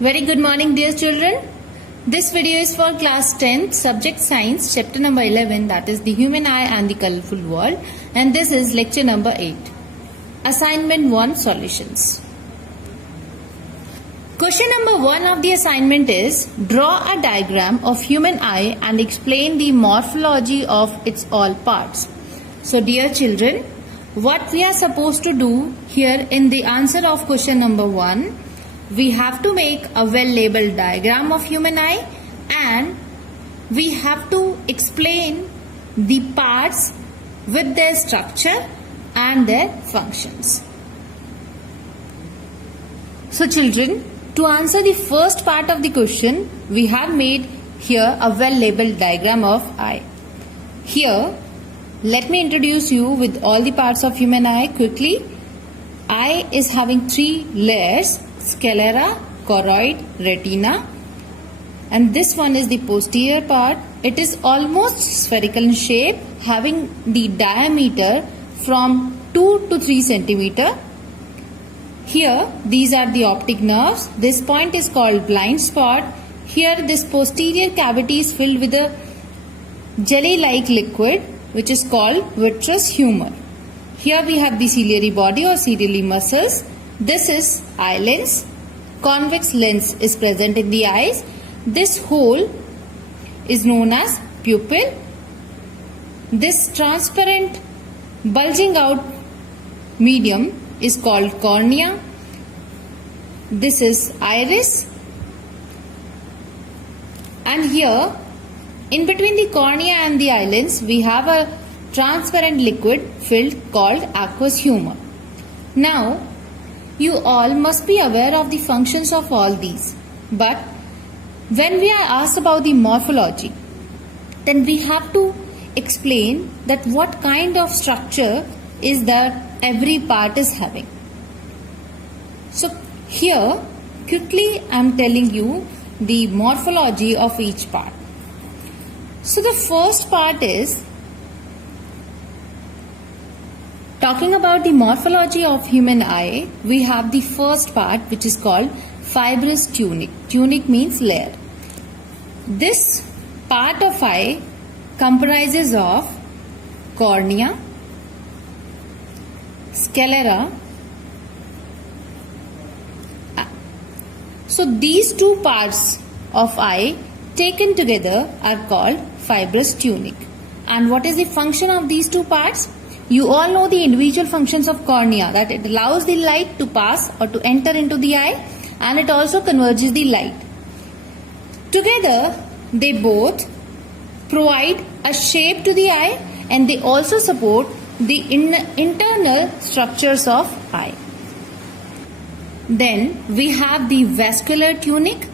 Very good morning, dear children. This video is for class 10, subject science, chapter number 11, that is the human eye and the colorful world, and this is lecture number 8. Assignment 1, solutions. Question number 1 of the assignment is, draw a diagram of human eye and explain the morphology of its all parts. So dear children, what we are supposed to do here in the answer of question number 1, we have to make a well-labeled diagram of human eye and we have to explain the parts with their structure and their functions. So children, to answer the first part of the question, we have made here a well-labeled diagram of eye. Here, let me introduce you with all the parts of human eye quickly. Eye is having 3 layers: sclera, choroid, retina, and this one is the posterior part. It is almost spherical in shape, having the diameter from 2 to 3 centimeter. Here, these are the optic nerves. This point is called blind spot. Here, this posterior cavity is filled with a jelly-like liquid, which is called vitreous humor. Here we have the ciliary body or ciliary muscles. This is eye lens. Convex lens is present in the eyes. This hole is known as pupil. This transparent bulging out medium is called cornea. This is iris. And here, in between the cornea and the eye lens, we have a transparent liquid filled called aqueous humor. Now, you all must be aware of the functions of all these. But when we are asked about the morphology, then we have to explain that what kind of structure is that every part is having. So here, quickly I am telling you the morphology of each part. So the first part is talking about the morphology of human eye. We have the first part, which is called fibrous tunic. Tunic means layer. This part of eye comprises of cornea, sclera. So these two parts of eye taken together are called fibrous tunic. And what is the function of these two parts? You all know the individual functions of cornea, that it allows the light to pass or to enter into the eye, and it also converges the light. Together, they both provide a shape to the eye and they also support the internal structures of eye. Then we have the vascular tunic,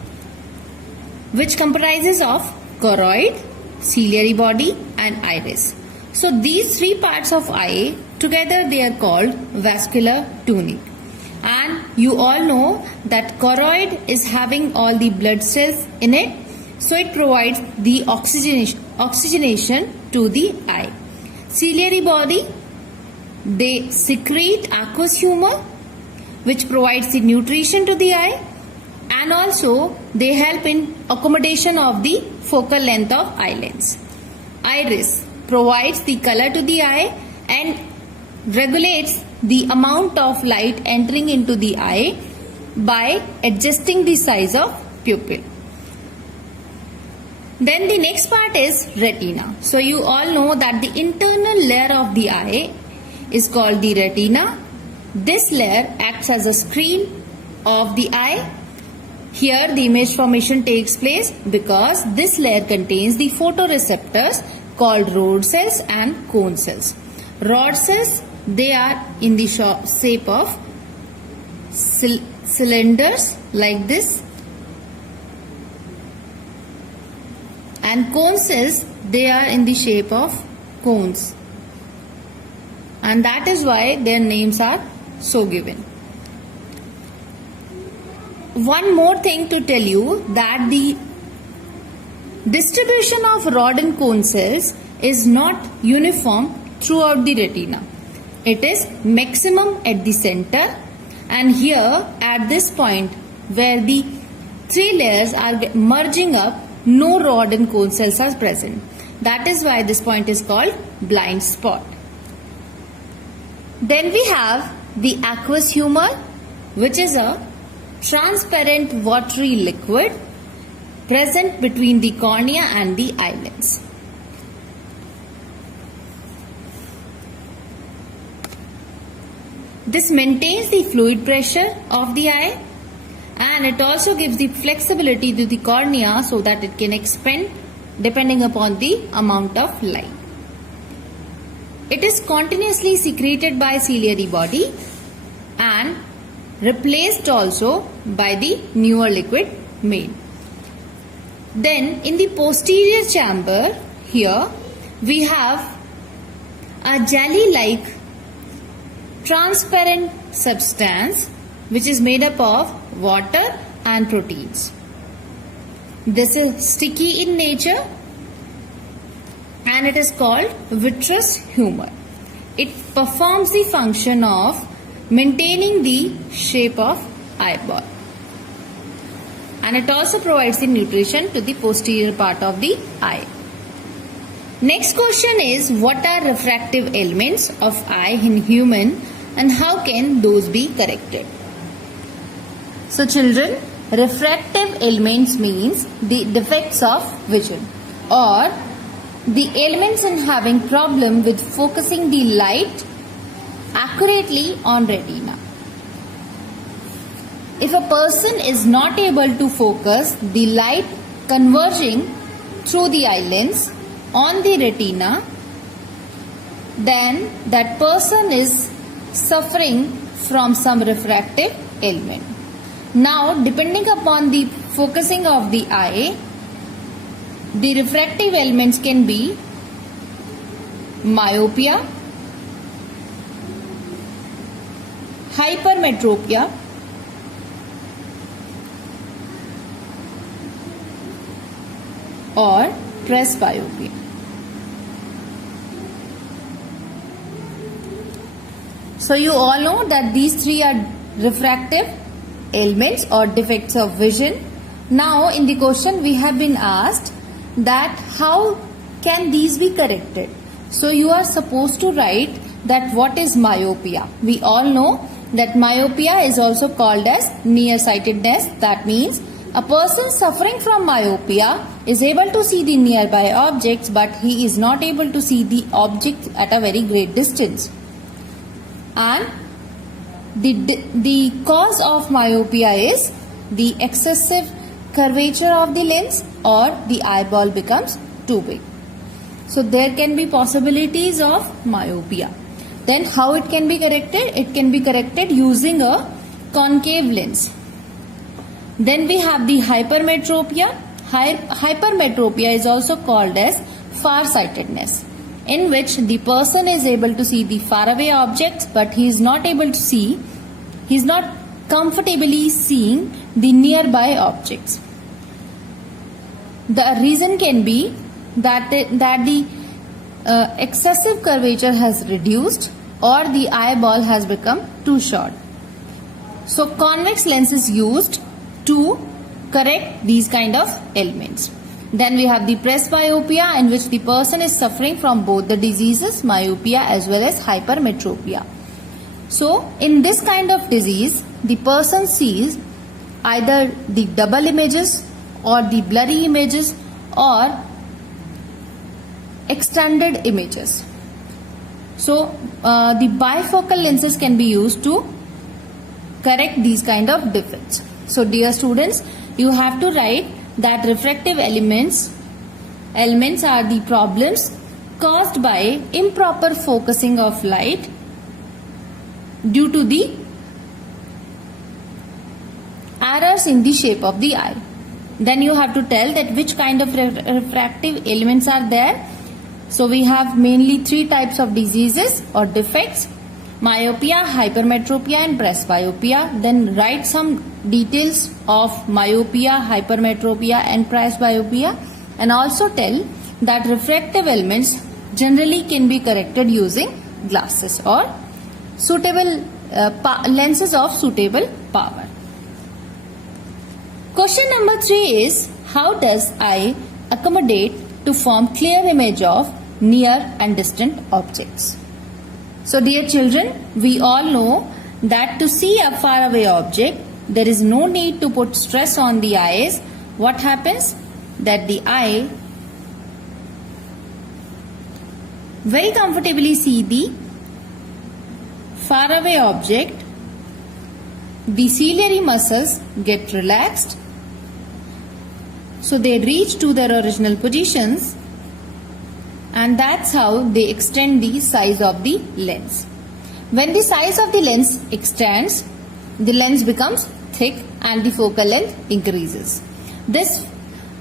which comprises of choroid, ciliary body and iris. So these 3 parts of eye together, they are called vascular tunic. And you all know that choroid is having all the blood cells in it, so it provides the oxygenation to the eye. Ciliary body, they secrete aqueous humor, which provides the nutrition to the eye, and also they help in accommodation of the focal length of eye lens. Iris provides the color to the eye and regulates the amount of light entering into the eye by adjusting the size of pupil. Then the next part is retina. So you all know that the internal layer of the eye is called the retina. This layer acts as a screen of the eye. Here the image formation takes place because this layer contains the photoreceptors called rod cells and cone cells. Rod cells, they are in the shape of cylinders like this, and cone cells, they are in the shape of cones, and that is why their names are so given. One more thing to tell you, that the distribution of rod and cone cells is not uniform throughout the retina. It is maximum at the center, and here at this point where the three layers are merging up, no rod and cone cells are present. That is why this point is called blind spot. Then we have the aqueous humor, which is a transparent watery liquid present between the cornea and the eyelids. This maintains the fluid pressure of the eye, and it also gives the flexibility to the cornea so that it can expand depending upon the amount of light. It is continuously secreted by ciliary body and replaced also by the newer liquid made. Then in the posterior chamber, here we have a jelly-like transparent substance which is made up of water and proteins. This is sticky in nature and it is called vitreous humor. It performs the function of maintaining the shape of eyeball, and it also provides the nutrition to the posterior part of the eye. Next question is, what are refractive elements of eye in human and how can those be corrected? So children, refractive elements means the defects of vision or the elements in having problem with focusing the light accurately on retina. If a person is not able to focus the light converging through the eye lens on the retina, then that person is suffering from some refractive ailment. Now, depending upon the focusing of the eye, the refractive elements can be myopia, hypermetropia, or presbyopia. So you all know that these three are refractive ailments or defects of vision. Now in the question we have been asked that how can these be corrected? So you are supposed to write that what is myopia. We all know that myopia is also called as nearsightedness. That means a person suffering from myopia is able to see the nearby objects, but he is not able to see the object at a very great distance. And the cause of myopia is the excessive curvature of the lens or the eyeball becomes too big. So there can be possibilities of myopia. Then how it can be corrected? It can be corrected using a concave lens. Then we have the hypermetropia. Hypermetropia is also called as farsightedness, in which the person is able to see the faraway objects, but he is not able to see, he is not comfortably seeing the nearby objects. The reason can be that the excessive curvature has reduced or the eyeball has become too short. So convex lens is used to correct these kind of ailments. Then we have the presbyopia, in which the person is suffering from both the diseases, myopia as well as hypermetropia. So in this kind of disease, the person sees either the double images or the blurry images or extended images. So the bifocal lenses can be used to correct these kind of defects. So dear students, you have to write that refractive elements are the problems caused by improper focusing of light due to the errors in the shape of the eye. Then you have to tell that which kind of refractive elements are there. So we have mainly three types of diseases or defects: myopia, hypermetropia and presbyopia. Then write some details of myopia, hypermetropia and presbyopia, and also tell that refractive elements generally can be corrected using glasses or suitable lenses of suitable power. Question number 3 is, how does eye accommodate to form clear image of near and distant objects? So dear children, we all know that to see a faraway object, there is no need to put stress on the eyes. What happens? That the eye very comfortably see the faraway object. The ciliary muscles get relaxed, so they reach to their original positions, and that's how they extend the size of the lens. When the size of the lens extends, the lens becomes thick and the focal length increases. This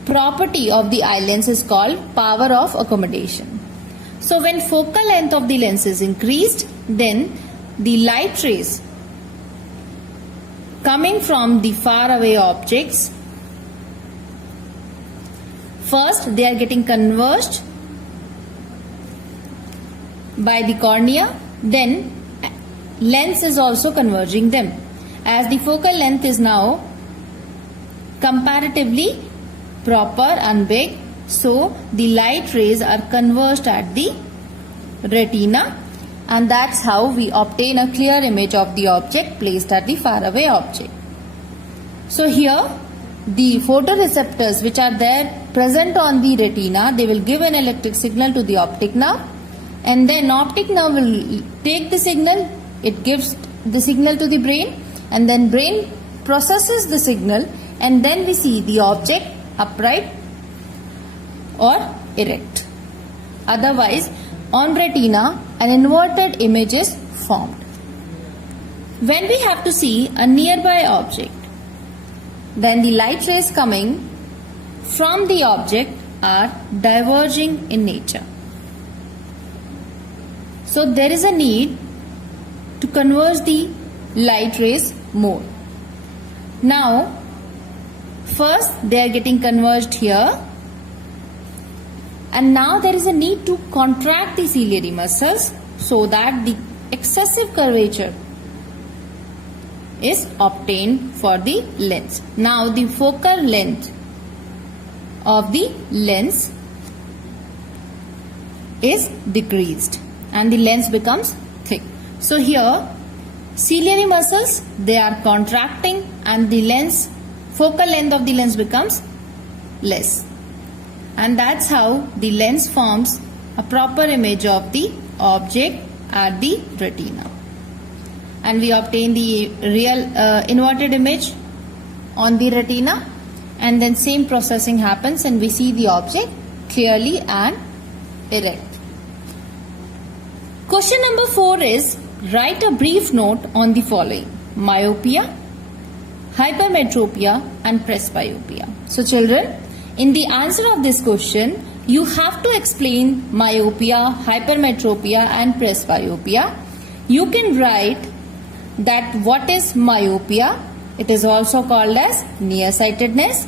property of the eye lens is called power of accommodation. So when focal length of the lens is increased, then the light rays coming from the far away objects, first they are getting converged by the cornea, then lens is also converging them. As the focal length is now comparatively proper and big, so the light rays are converged at the retina, and that's how we obtain a clear image of the object placed at the faraway object. So here the photoreceptors which are there present on the retina, they will give an electric signal to the optic nerve, and then optic nerve will take the signal, it gives the signal to the brain, and then brain processes the signal, and then we see the object upright or erect. Otherwise, on retina, an inverted image is formed. When we have to see a nearby object, then the light rays coming from the object are diverging in nature. So there is a need to converge the light rays more. Now, first they are getting converged here, and now there is a need to contract the ciliary muscles so that the excessive curvature is obtained for the lens. Now the focal length of the lens is decreased and the lens becomes thick. So here ciliary muscles, they are contracting and the lens, focal length of the lens becomes less, and that's how the lens forms a proper image of the object at the retina, and we obtain the real inverted image on the retina, and then same processing happens and we see the object clearly and erect. Question number 4 is, write a brief note on the following: myopia, hypermetropia and presbyopia. So children, in the answer of this question, you have to explain myopia, hypermetropia and presbyopia. You can write that what is myopia. It is also called as nearsightedness.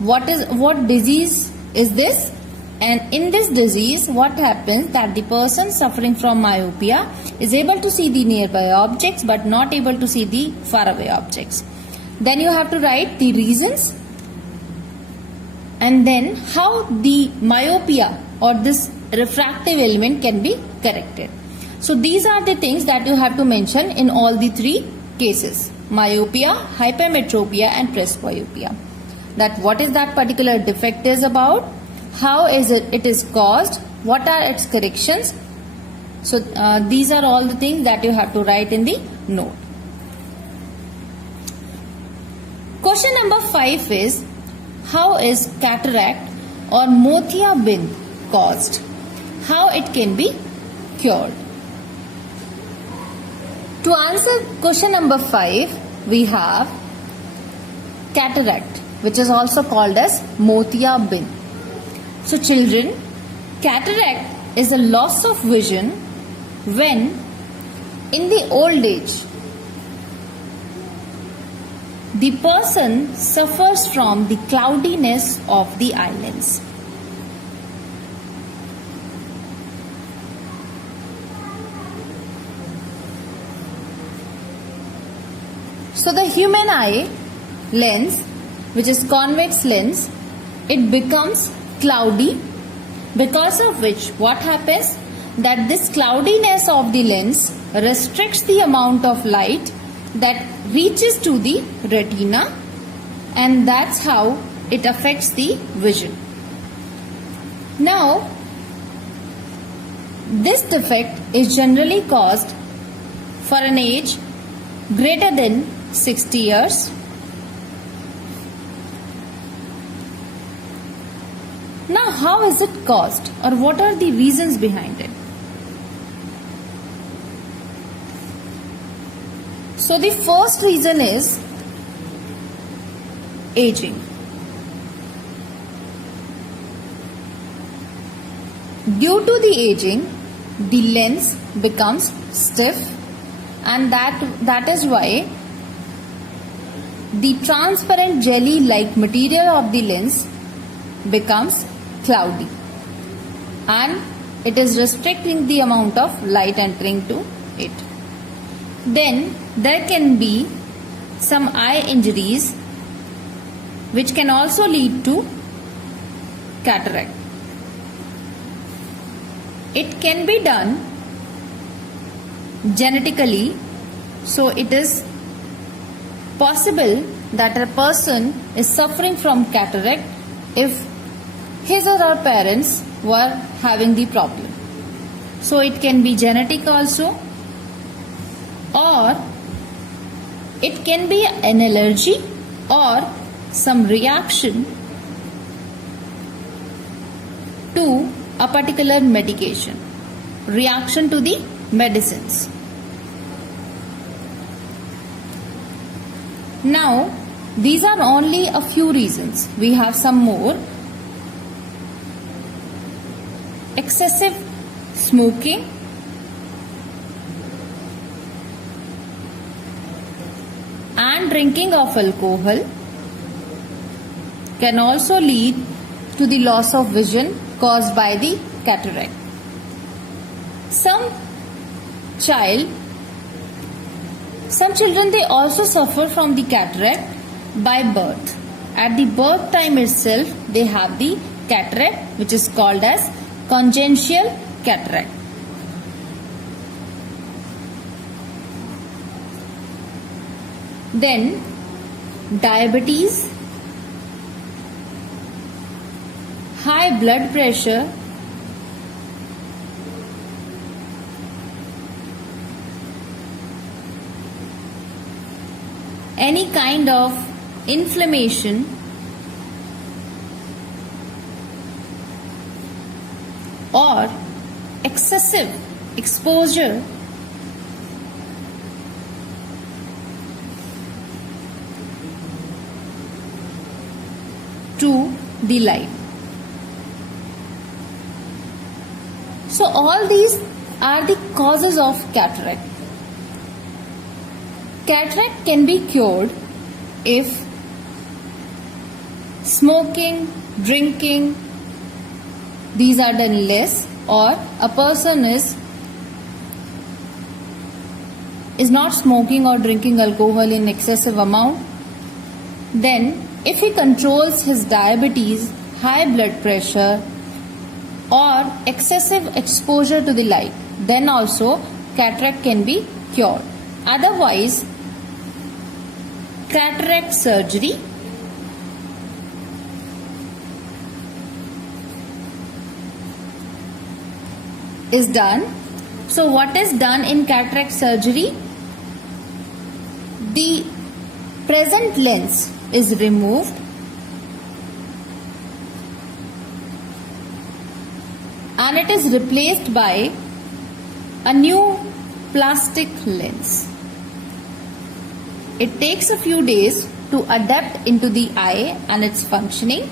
What disease is this? And in this disease, what happens that the person suffering from myopia is able to see the nearby objects but not able to see the faraway objects. Then you have to write the reasons and then how the myopia or this refractive element can be corrected. So these are the things that you have to mention in all the 3 cases: myopia, hypermetropia and presbyopia. That what is that particular defect is about, how is it is caused, what are its corrections. So these are all the things that you have to write in the note. Question number 5 is, how is cataract or motiabind caused? How it can be cured? To answer question number 5, we have cataract, which is also called as motiabind. So children, cataract is a loss of vision when in the old age the person suffers from the cloudiness of the eyelids. So the human eye lens which is convex lens, it becomes cloudy, because of which what happens that this cloudiness of the lens restricts the amount of light that reaches to the retina, and that's how it affects the vision. Now, this defect is generally caused for an age greater than 60 years. Now, how is it caused, or what are the reasons behind it? So, the first reason is aging. Due to the aging, the lens becomes stiff, and that is why the transparent jelly-like material of the lens becomes cloudy, and it is restricting the amount of light entering to it. Then there can be some eye injuries which can also lead to cataract. It can be done genetically, so it is possible that a person is suffering from cataract if his or her parents were having the problem. So it can be genetic also, or it can be an allergy or some reaction to a particular medication, reaction to the medicines. Now, these are only a few reasons. We have some more. Excessive smoking, and drinking of alcohol can also lead to the loss of vision caused by the cataract. Some children, they also suffer from the cataract by birth. At the birth time itself, they have the cataract, which is called as congenital cataract. Then diabetes, high blood pressure, any kind of inflammation, or excessive exposure to the light. So all these are the causes of cataract. Cataract can be cured if smoking, drinking, these are done less, or a person is not smoking or drinking alcohol in excessive amount. Then if he controls his diabetes, high blood pressure, or excessive exposure to the light, then also cataract can be cured. Otherwise, cataract surgery is done. So what is done in cataract surgery? The present lens is removed and it is replaced by a new plastic lens. It takes a few days to adapt into the eye and its functioning,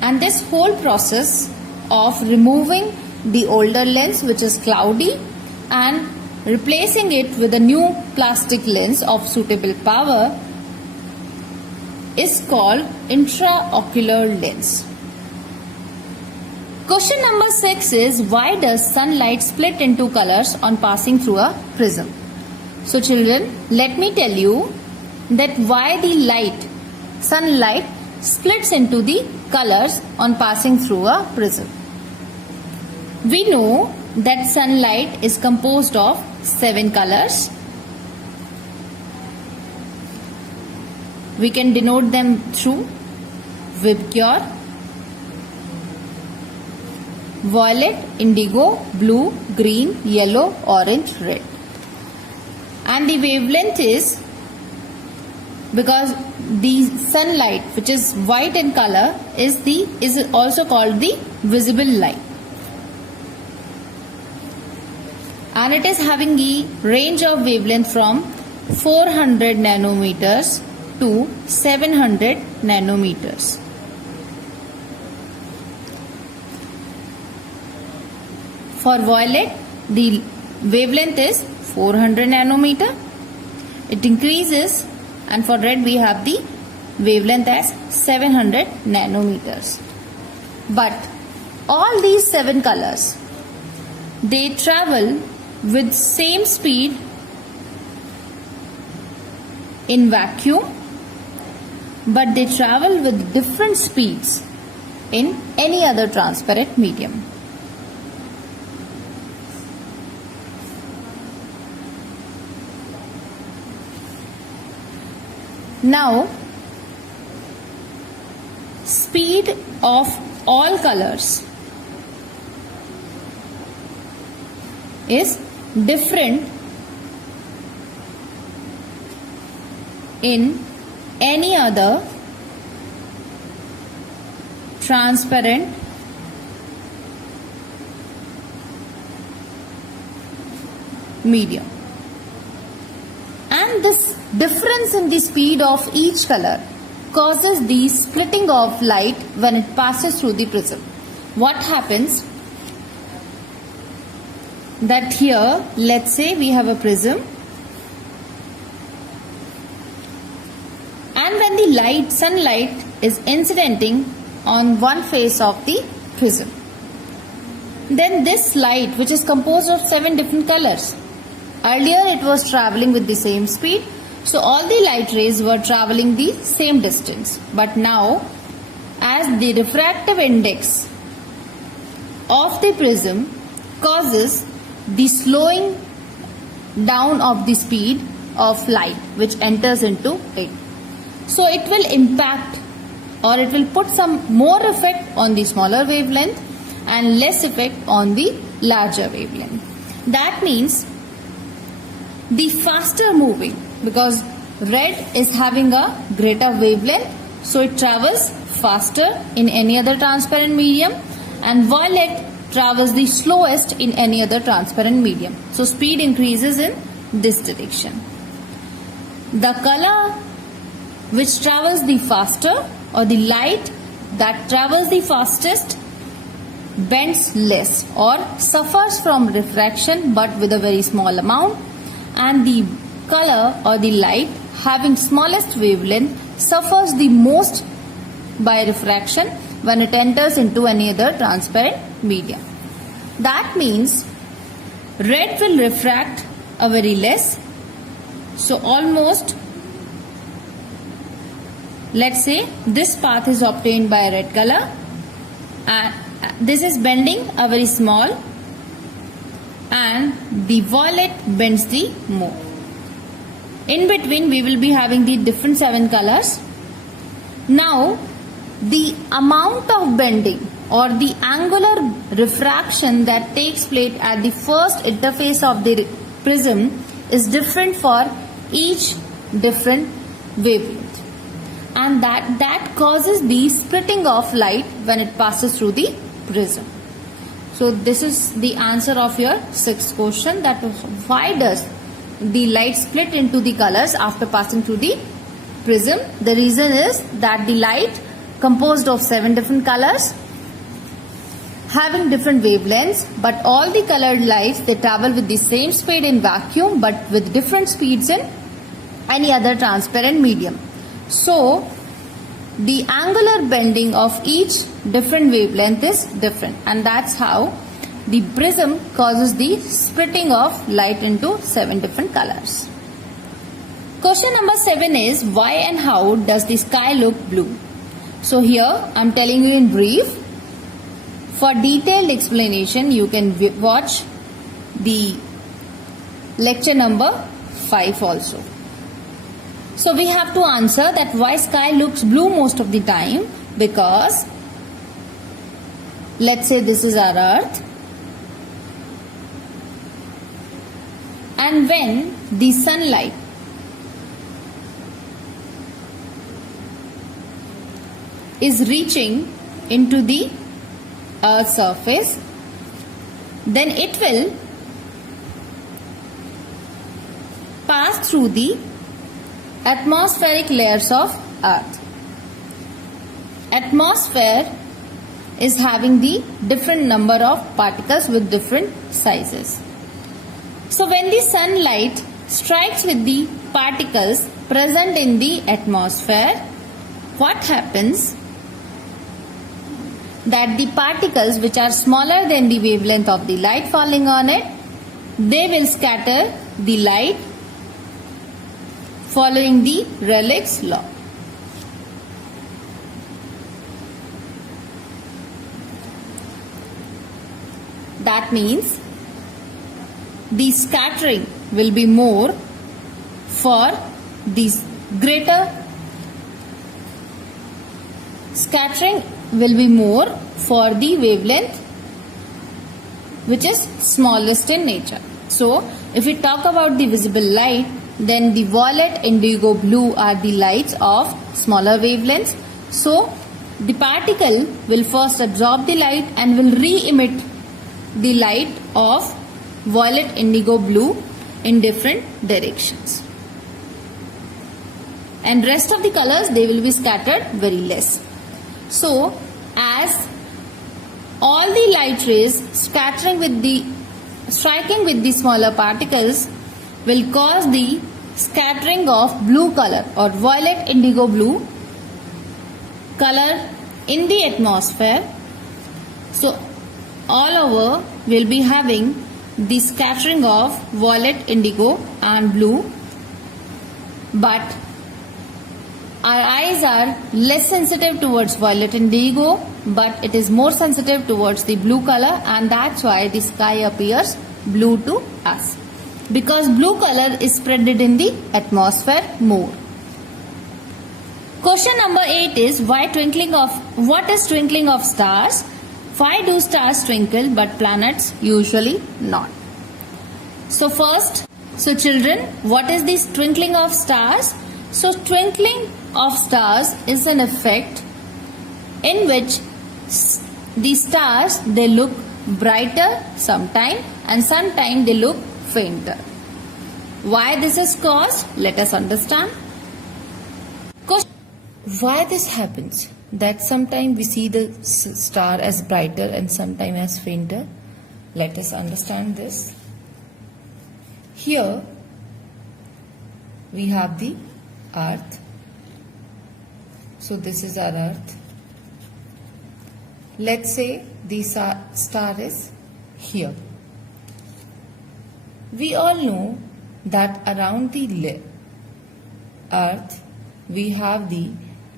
and this whole process of removing the older lens, which is cloudy, and replacing it with a new plastic lens of suitable power is called intraocular lens. Question number 6 is, why does sunlight split into colors on passing through a prism? So children, let me tell you that why the sunlight splits into the colors on passing through a prism. We know that sunlight is composed of 7 colors. We can denote them through Vibgyor, violet, indigo, blue, green, yellow, orange, red. And the wavelength is, because the sunlight which is white in color is also called the visible light. And it is having a range of wavelength from 400 nanometers to 700 nanometers. For violet, the wavelength is 400 nanometer. It increases, and for red we have the wavelength as 700 nanometers. But all these 7 colors, they travel with same speed in vacuum, but they travel with different speeds in any other transparent medium. Now, speed of all colors is different in any other transparent medium. And this difference in the speed of each color causes the splitting of light when it passes through the prism. What happens? That here, let's say we have a prism, and when the sunlight is incidenting on one face of the prism, then this light, which is composed of 7 different colors, earlier it was traveling with the same speed, so all the light rays were traveling the same distance. But now, as the refractive index of the prism causes the slowing down of the speed of light which enters into it, so it will impact, or it will put some more effect on the smaller wavelength and less effect on the larger wavelength. That means the faster moving, because red is having a greater wavelength, so it travels faster in any other transparent medium, and violet travels the slowest in any other transparent medium. So speed increases in this direction. The color which travels the faster, or the light that travels the fastest, bends less or suffers from refraction but with a very small amount, and the color or the light having smallest wavelength suffers the most by refraction when it enters into any other transparent medium. That means red will refract a very less. So almost, let's say this path is obtained by red color, and this is bending a very small, and the violet bends the more. In between we will be having the different 7 colors. Now the amount of bending or the angular refraction that takes place at the first interface of the prism is different for each different wavelength, and that causes the splitting of light when it passes through the prism. So this is the answer of your 6th question, that why does the light split into the colors after passing through the prism. The reason is that the light composed of 7 different colors having different wavelengths, but all the colored lights, they travel with the same speed in vacuum but with different speeds in any other transparent medium. So the angular bending of each different wavelength is different, and that's how the prism causes the splitting of light into 7 different colors. Question number 7 is, why and how does the sky look blue? So here I am telling you in brief. For detailed explanation, you can watch the lecture number 5 also. So we have to answer that why sky looks blue most of the time, because let's say this is our earth, and when the sunlight is reaching into the earth's surface, then it will pass through the atmospheric layers of earth. Atmosphere is having the different number of particles with different sizes. So when the sunlight strikes with the particles present in the atmosphere, what happens? That the particles which are smaller than the wavelength of the light falling on it, they will scatter the light following the Rayleigh's law. That means the scattering will be more for these greater scattering will be more for the wavelength which is smallest in nature. So if we talk about the visible light, then the violet, indigo, blue are the lights of smaller wavelengths. So the particle will first absorb the light and will re-emit the light of violet, indigo, blue in different directions. And rest of the colors, they will be scattered very less. So as all the light rays striking with the smaller particles will cause the scattering of blue color or violet, indigo, blue color in the atmosphere. So all over will be having the scattering of violet, indigo and blue, but our eyes are less sensitive towards violet and indigo, but it is more sensitive towards the blue color, and that's why the sky appears blue to us, because blue color is spreaded in the atmosphere more. Question number 8 is what is twinkling of stars? Why do stars twinkle but planets usually not? So children, what is this twinkling of stars? So twinkling of stars is an effect in which the stars, they look brighter sometime and sometime they look fainter. Why this is caused? Let us understand. Why this happens? That sometime we see the star as brighter and sometime as fainter. Let us understand this. Here we have the earth. So this is our earth. Let's say the star is here. We all know that around the earth we have the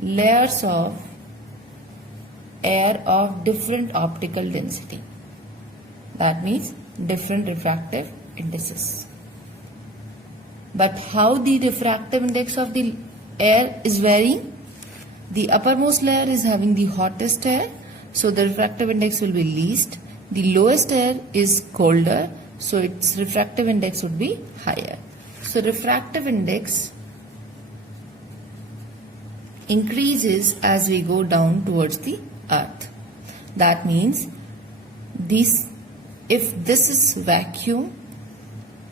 layers of air of different optical density. That means different refractive indices. But how the refractive index of the air is varying? The uppermost layer is having the hottest air, so the refractive index will be least. The lowest air is colder, so its refractive index would be higher. So refractive index increases as we go down towards the earth. That means if this is vacuum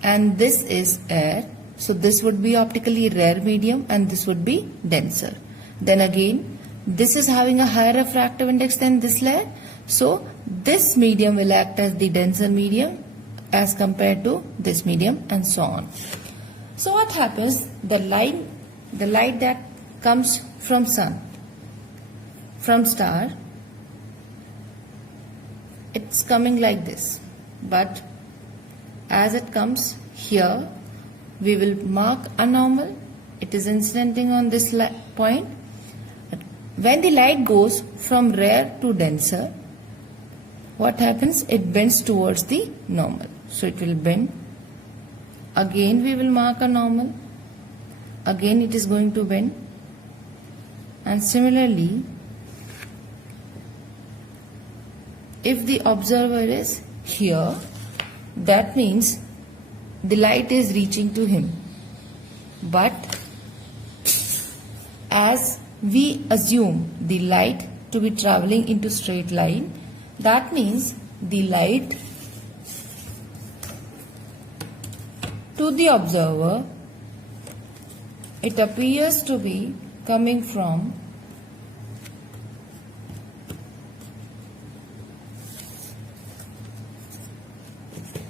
and this is air, so this would be optically rare medium and this would be denser. Then again, this is having a higher refractive index than this layer, so this medium will act as the denser medium as compared to this medium, and so on. So what happens? The light that comes from sun, from star, it's coming like this, but as it comes here, we will mark a normal. It is incidenting on this point. when the light goes from rare to denser, what happens? It bends towards the normal. So it will bend. Again we will mark a normal. Again it is going to bend. And similarly, if the observer is here, that means the light is reaching to him. But as we assume the light to be traveling into straight line, that means the light to the observer, it appears to be coming from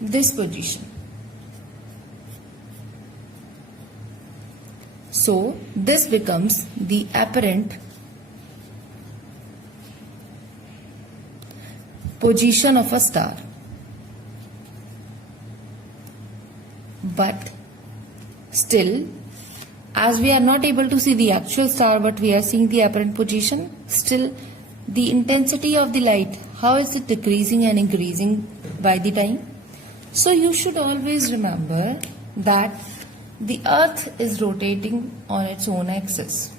this position. So this becomes the apparent position of a star. But still, as we are not able to see the actual star, but we are seeing the apparent position, still the intensity of the light, how is it decreasing and increasing by the time? So you should always remember that the earth is rotating on its own axis.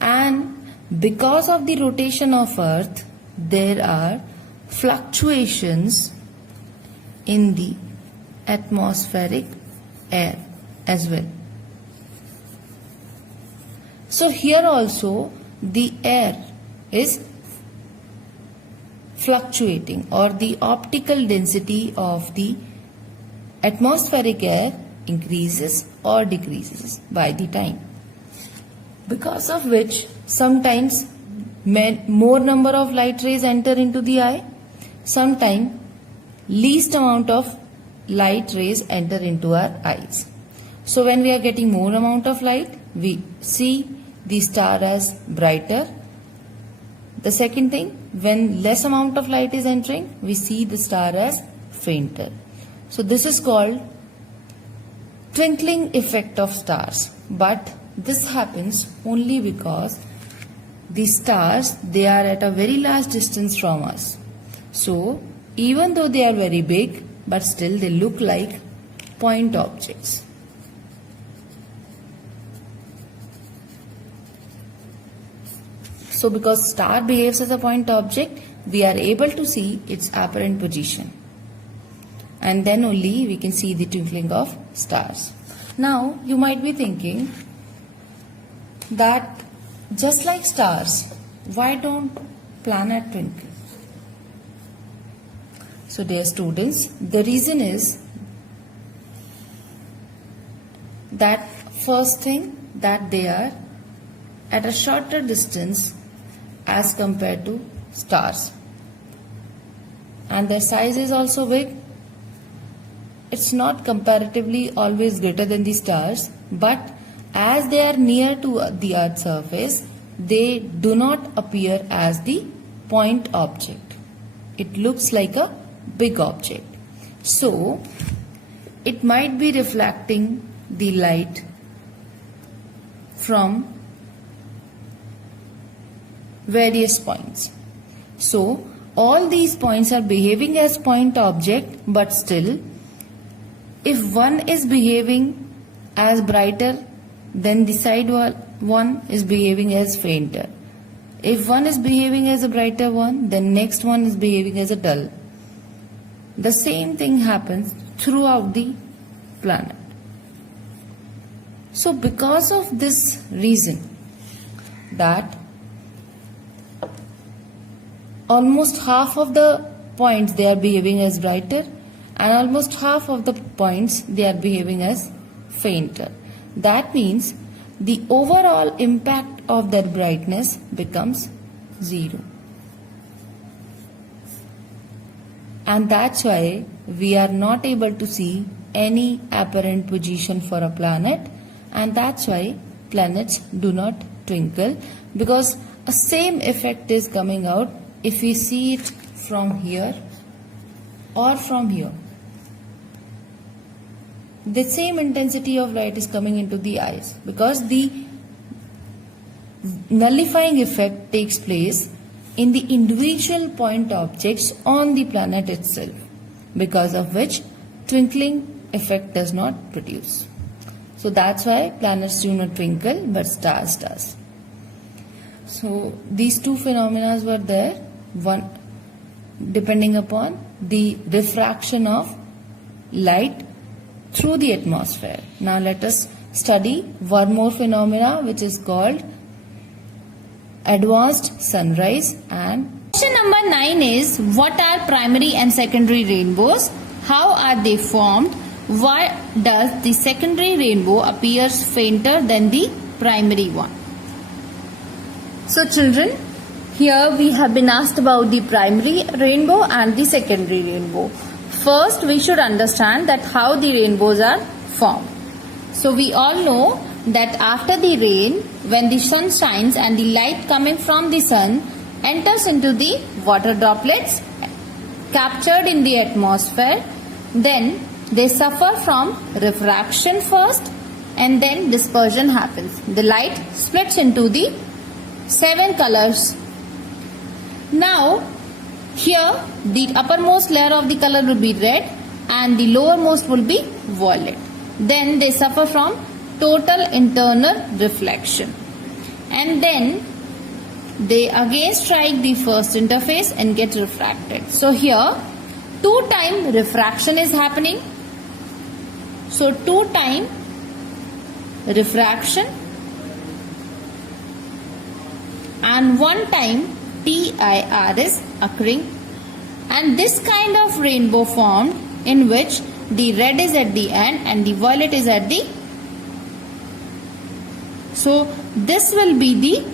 And because of the rotation of earth, there are fluctuations in the atmospheric air as well. So here also the air is fluctuating, or the optical density of the atmospheric air increases or decreases by the time, because of which sometimes more number of light rays enter into the eye, sometimes least amount of light rays enter into our eyes. So when we are getting more amount of light, we see the star as brighter. The second thing, when less amount of light is entering, we see the star as fainter. So this is called twinkling effect of stars. But this happens only because the stars, they are at a very large distance from us. So even though they are very big, but still they look like point objects. So because star behaves as a point object, we are able to see its apparent position. And then only we can see the twinkling of stars. Now you might be thinking that just like stars, why don't planets twinkle? So dear students, the reason is that first thing, that they are at a shorter distance as compared to stars, and their size is also big. It's not comparatively always greater than the stars, but as they are near to the Earth's surface, they do not appear as the point object. It looks like a big object. So it might be reflecting the light from various points. So all these points are behaving as point object, but still if one is behaving as brighter, then the side one is behaving as fainter. If one is behaving as a brighter one, then next one is behaving as a dull. The same thing happens throughout the planet. So because of this reason, that almost half of the points they are behaving as brighter, and almost half of the points they are behaving as fainter. That means the overall impact of their brightness becomes 0. And that's why we are not able to see any apparent position for a planet, and that's why planets do not twinkle, because a same effect is coming out if we see it from here or from here. The same intensity of light is coming into the eyes, because the nullifying effect takes place in the individual point objects on the planet itself, because of which twinkling effect does not produce. So that's why planets do not twinkle but stars does. So these two phenomena were there, one depending upon the refraction of light through the atmosphere. Now let us study one more phenomena, which is called advanced sunrise. And question number 9 is, what are primary and secondary rainbows? How are they formed? Why does the secondary rainbow appears fainter than the primary one? So children, here we have been asked about the primary rainbow and the secondary rainbow. First, we should understand that how the rainbows are formed. So we all know that after the rain, when the sun shines and the light coming from the sun enters into the water droplets captured in the atmosphere, then they suffer from refraction first and then dispersion happens. The light splits into the 7 colors. Now here the uppermost layer of the color will be red and the lowermost will be violet. Then they suffer from total internal reflection, and then they again strike the first interface and get refracted. So here 2 time refraction is happening. So 2 time refraction and 1 time TIR is occurring, and this kind of rainbow formed in which the red is at the end and the violet is at the, so this will be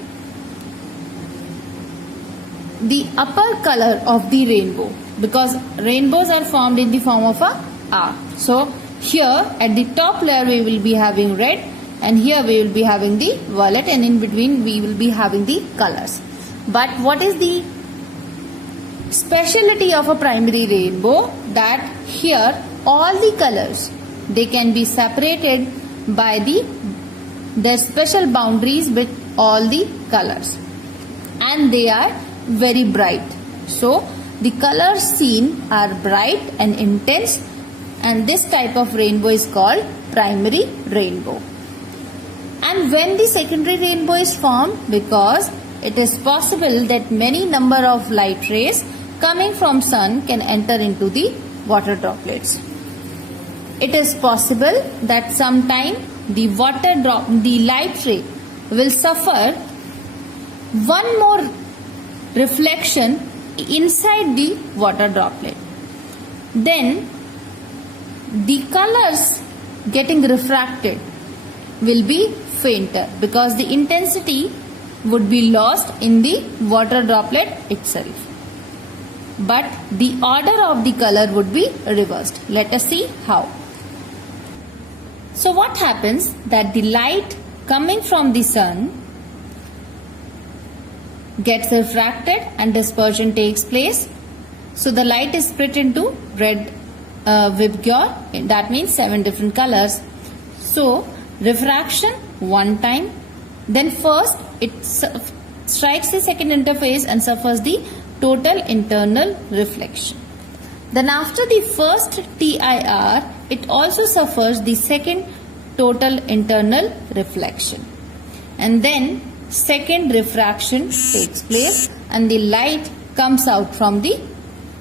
the upper color of the rainbow, because rainbows are formed in the form of a arc. So here at the top layer we will be having red, and here we will be having the violet, and in between we will be having the colors. But what is the speciality of a primary rainbow? That here all the colors, they can be separated by the special boundaries with all the colors, and they are very bright. So the colors seen are bright and intense, and this type of rainbow is called primary rainbow. And when the secondary rainbow is formed, because it is possible that many number of light rays coming from sun can enter into the water droplets. It is possible that sometime the light ray will suffer one more reflection inside the water droplet. Then the colors getting refracted will be fainter, because the intensity would be lost in the water droplet itself. But the order of the color would be reversed. Let us see how. So what happens, that the light coming from the sun gets refracted and dispersion takes place. So the light is split into red Vibgyor, that means 7 different colors. So refraction 1 time, then first it strikes the second interface and suffers the total internal reflection. Then after the first TIR, it also suffers the second total internal reflection, and then second refraction takes place and the light comes out from the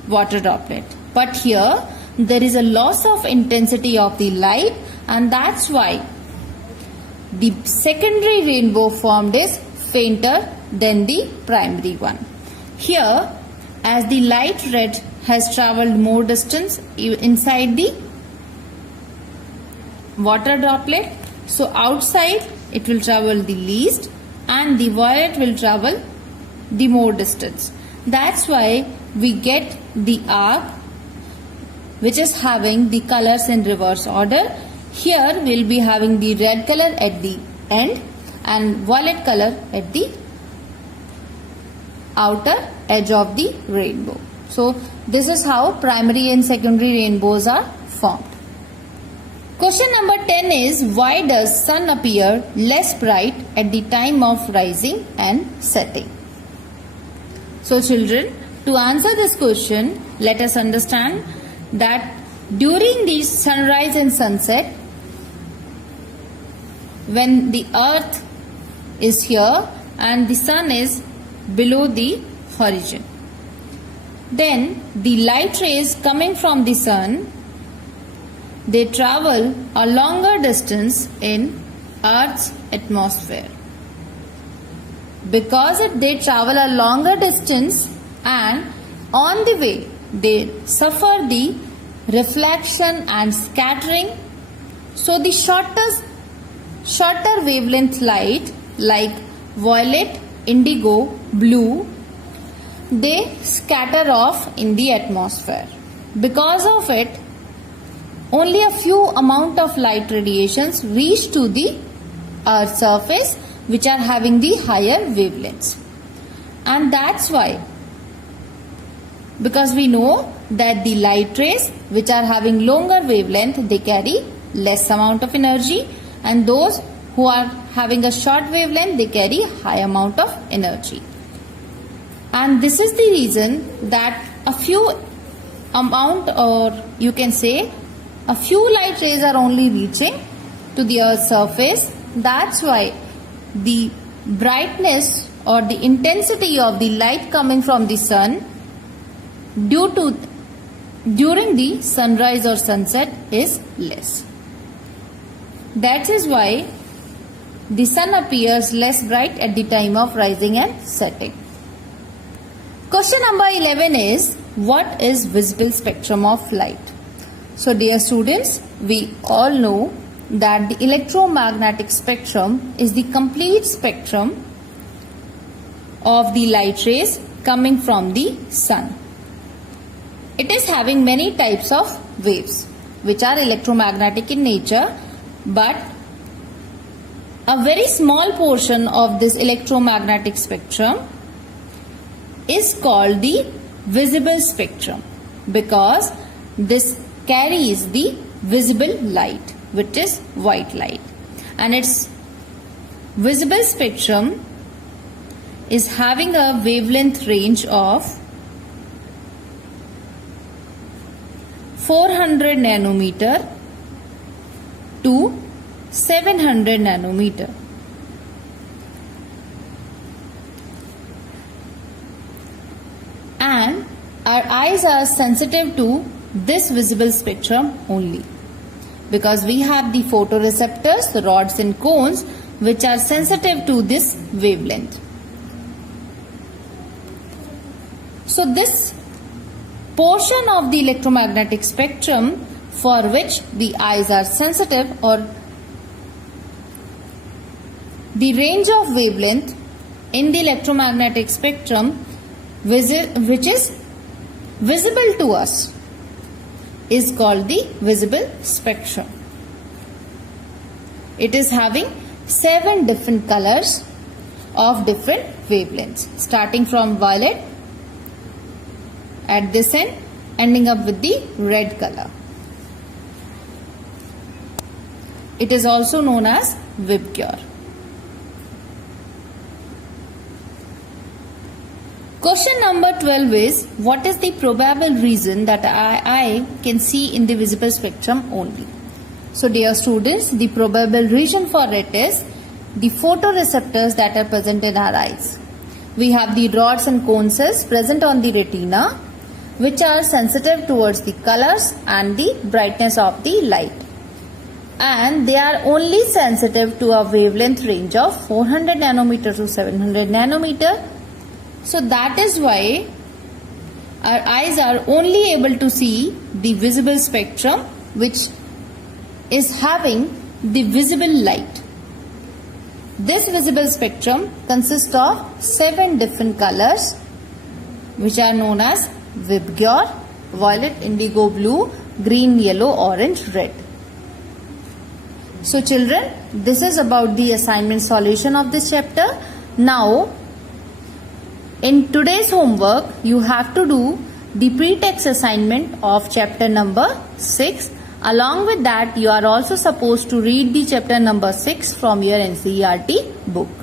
water droplet. But here there is a loss of intensity of the light, and that's why the secondary rainbow formed is fainter than the primary one. Here, as the light red has travelled more distance inside the water droplet, so outside it will travel the least and the violet will travel the more distance. That's why we get the arc which is having the colors in reverse order. Here we will be having the red color at the end and violet color at the outer edge of the rainbow. So this is how primary and secondary rainbows are formed. Question number 10 is, why does sun appear less bright at the time of rising and setting? So children, to answer this question, let us understand that during the sunrise and sunset, when the earth is here and the sun is below the horizon, then the light rays coming from the sun, they travel a longer distance in Earth's atmosphere. Because they travel a longer distance and on the way they suffer the reflection and scattering, so the shorter wavelength light like violet, indigo, blue, they scatter off in the atmosphere. Because of it, only a few amount of light radiations reach to the Earth's surface, which are having the higher wavelengths. And that's why, because we know that the light rays which are having longer wavelength, they carry less amount of energy, and those who are having a short wavelength, they carry high amount of energy. And this is the reason that a few amount, or you can say a few light rays are only reaching to the Earth's surface. That's why the brightness or the intensity of the light coming from the sun during the sunrise or sunset is less. That is why the sun appears less bright at the time of rising and setting. Question number 11 is, what is visible spectrum of light? So dear students, we all know that the electromagnetic spectrum is the complete spectrum of the light rays coming from the sun. It is having many types of waves which are electromagnetic in nature, but a very small portion of this electromagnetic spectrum is called the visible spectrum, because this carries the visible light, which is white light, and its visible spectrum is having a wavelength range of 400 nanometer to 700 nanometer. And our eyes are sensitive to this visible spectrum only, because we have the photoreceptors, the rods and cones, which are sensitive to this wavelength. So this portion of the electromagnetic spectrum for which the eyes are sensitive, or the range of wavelength in the electromagnetic spectrum which is visible to us, is called the visible spectrum. It is having 7 different colors of different wavelengths, starting from violet at this end, ending up with the red color. It is also known as VIBGYOR. Question number 12 is, what is the probable reason that I can see in the visible spectrum only? So dear students, the probable reason for it is the photoreceptors that are present in our eyes. We have the rods and cone cells present on the retina, which are sensitive towards the colors and the brightness of the light. And they are only sensitive to a wavelength range of 400 nanometer to 700 nanometer. So that is why our eyes are only able to see the visible spectrum, which is having the visible light. This visible spectrum consists of 7 different colors, which are known as VIBGYOR: violet, indigo, blue, green, yellow, orange, red. So children, this is about the assignment solution of this chapter. Now, in today's homework, you have to do the pre-text assignment of chapter number 6, Along with that, you are also supposed to read the chapter number 6 from your NCERT book.